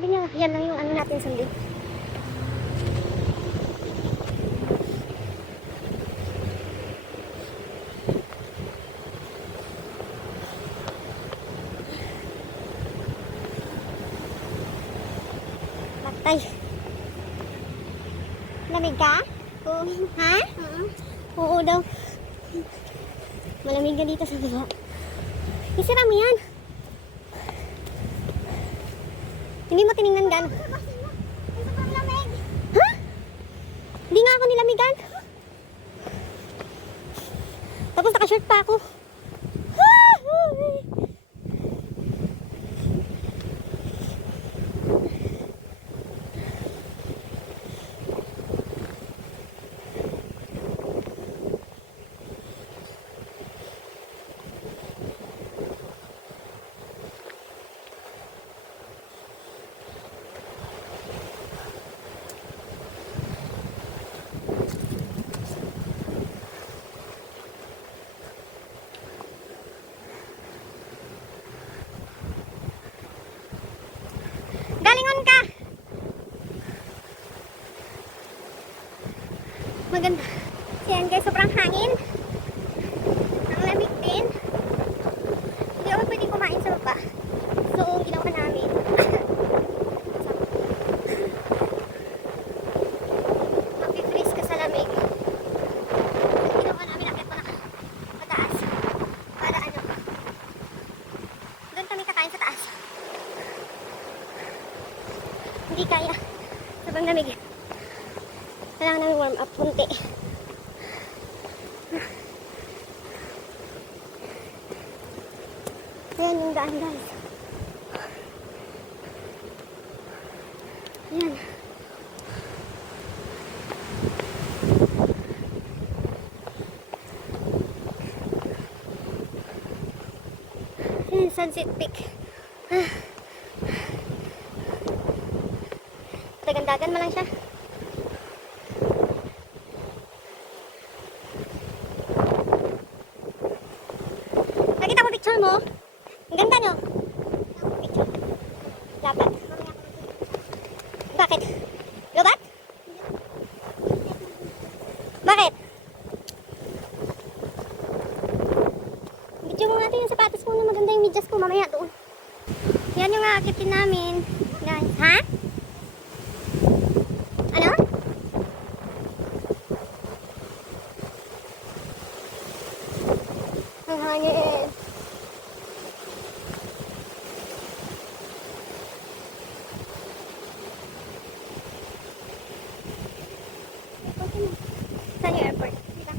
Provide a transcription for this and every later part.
sabi niya, yan lang yung ano natin sundin. Patay. Lamig ka? Oo. Ha? Oo daw. Malamig ka dito sa baba. Isira mo yan. Hindi mo tinignan gano'n. Ha? Hindi nga ako nilamigan. Tapos naka-shirt pa ako. Galingon ka! Maganda. Yan guys, sobrang hangin. Ang lamig din. Hindi ako pwedeng kumain sa baba. So, ginawa namin. Mag-freeze ka sa lamig. Ang ginawa namin, akit ko na mataas. Para ano, doon kami kakain sa taas. Hindi kaya. Sobrang lamig. Kailangan namin warm up kunti. Ayan yung daan guys. Ayan. Ayan, Sunset Peak. Dagan-dagan mo lang siya. Nakita mo picture mo? Ang ganda nyo. Picture. Dapat. Bakit? Lubat? Bakit? Video mo natin yung sapatos ko na maganda yung medyas ko mamaya doon. Yan yung akitin namin. Guys, ha? Ano? Ang hangin. Saan yung airport? Dito.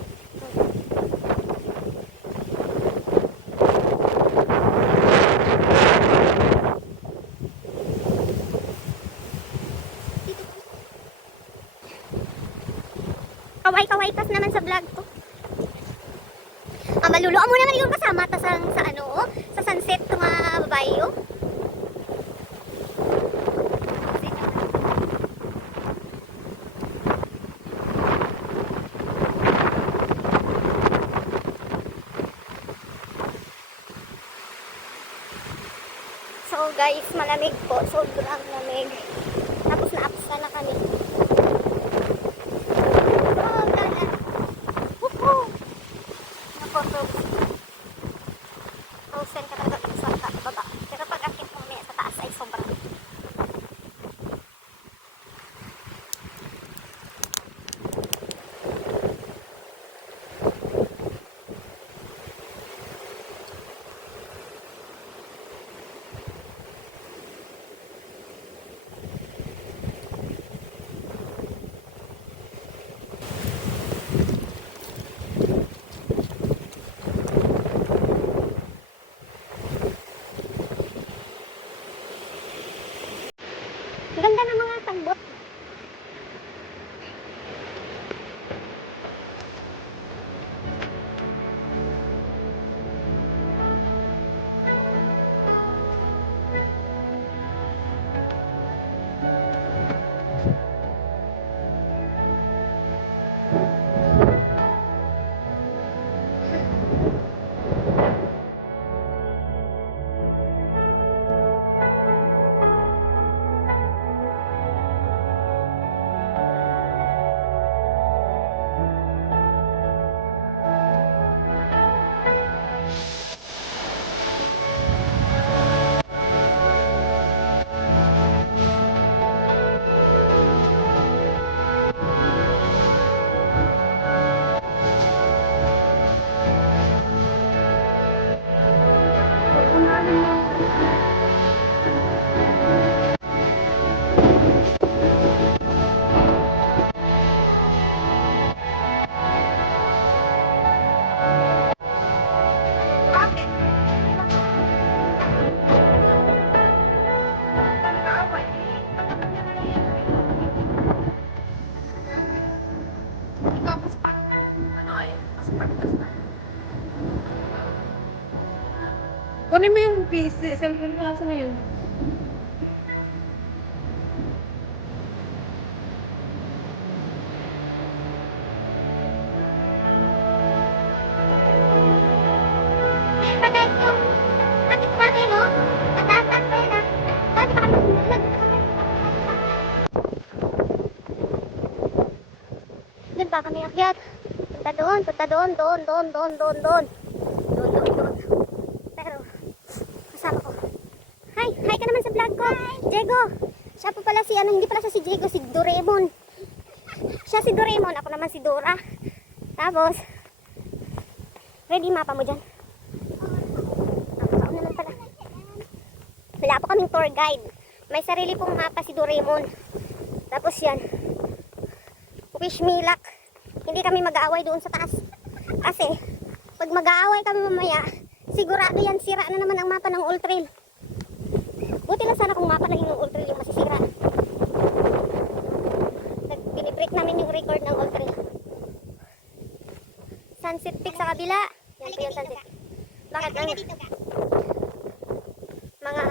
Kaway-kaway pas naman sa vlog ko. Maluluwa mo naman yung kasama ta sa ano, sa sunset ng mga babae. Oh. So guys, malamig po. Sobrang lamig. Tapos na-apsa na kami. Oh, dalan. Woohoo! Frozen ka talaga sa baba. Pero pag akit mo sa taas ay sobrang. Kunin mo yung PC, cellphone mo nasa na yun. Pa guys, yung kapit namin, no? Nataas pa yun, ah. Sabi pa kami nag... Doon pa kami akyat. Punta doon, doon. Pero, kasama ko. Hi ka naman sa vlog ko. Diego. Siya po pala si, hindi pala siya si Diego, si Doraemon. Siya si Doraemon, ako naman si Dora. Tapos, ready mapa mo dyan? Ako naman pala. Wala po kaming tour guide. May sarili pong mapa si Doraemon. Tapos yan. Wish me luck. Hindi kami mag-aaway doon sa taas. Kasi, pag mag-aaway kami mamaya, sigurado yan, sira na naman ang mapa ng All Trail. Buti lang sana kung mapa lang yung All Trail yung masisira. Binibreak namin yung record ng All Trail. Sunset Peak sa kabila. Yan po yung sunset. Bakit lang? Mga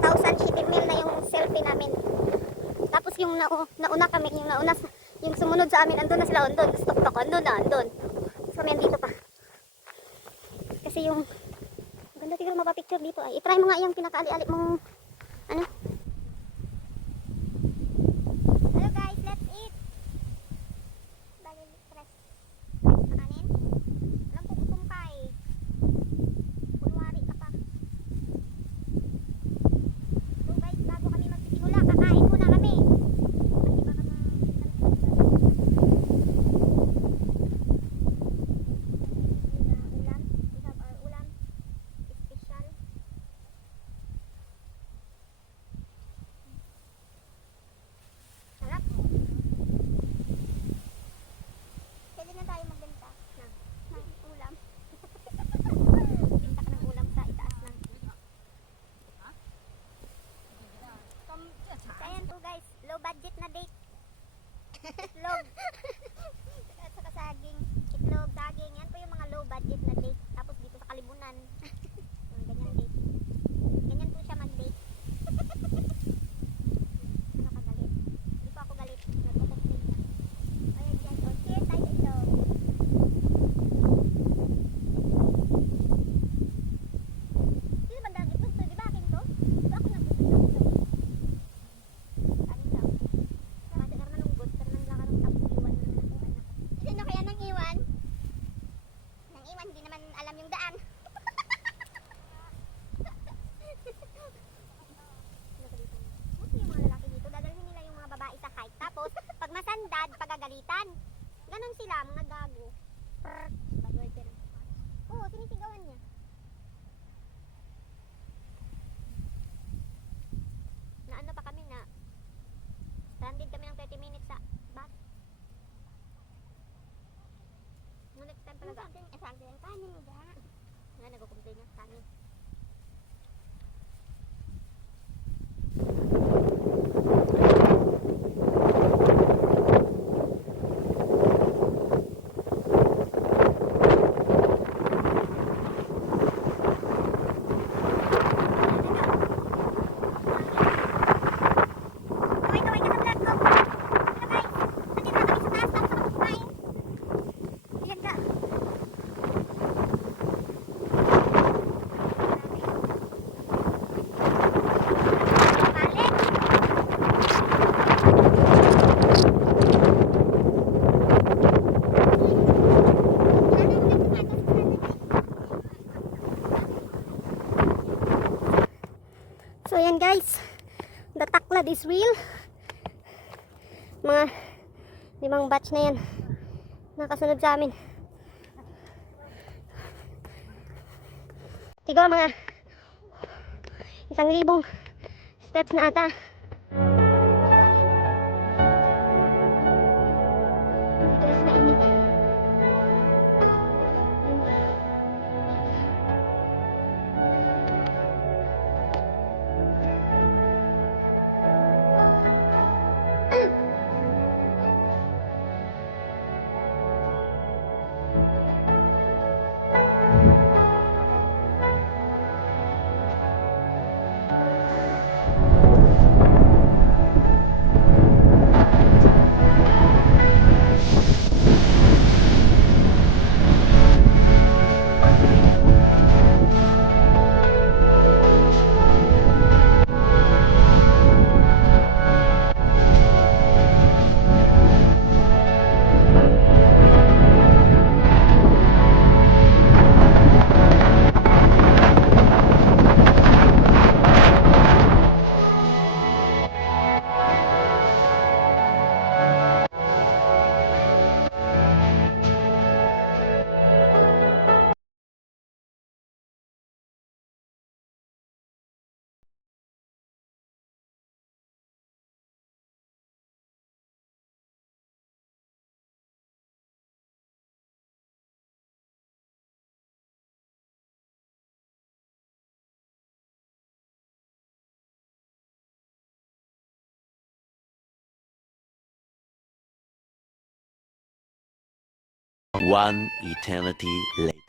1,000 shipping mil na yung selfie namin. Tapos yung nauna kami, yung sumunod sa amin, andun na sila, andun. Gusto ko, andun. So kami andito pa. Kasi yung ganda siguro mapapicture dito ay. I-try mo nga yung pinakaali-ali mong ano. Hello guys, let's eat. Bagay stress. Kanin. Alam ko gutom ka eh. Kunwari ka pa. So guys, bago kami magsisimula, kakain muna kami. Kasi baka low budget na date. Itlog. At saka saging. Itlog, saging. Yan po yung mga low budget na date. Tapos dito sa Kalibunan. Ganyan date. Ganyan po siya mag-date. Ano ka galit? Hindi po ako galit. Nag-complain lang. Ayan guys. O, cheers tayo itlog. Sino ba dami itlog to? Di ba akin to? Ito ako nag-gusto ng itlog. Sino kaya nang iwan? Nang iwan, hindi naman alam yung daan. Buti yung mga lalaki dito, dadalhin nila yung mga babae sa hike. Tapos, pag masandad, pagagalitan. Ganon sila, mga gago. Bad word yun. Oo, sinisigawan niya. Na ano pa kami na stranded kami ng 30 minutes sa bus. No, next time talaga. Sabi ang kanin mo ba? Nga, nag-complain niya sa kanin. So ayan guys, the taklad is real. Mga 5 batch na yan nakasunod sa amin. Siguro mga 1,000 steps na ata. Tigas na init. One eternity later.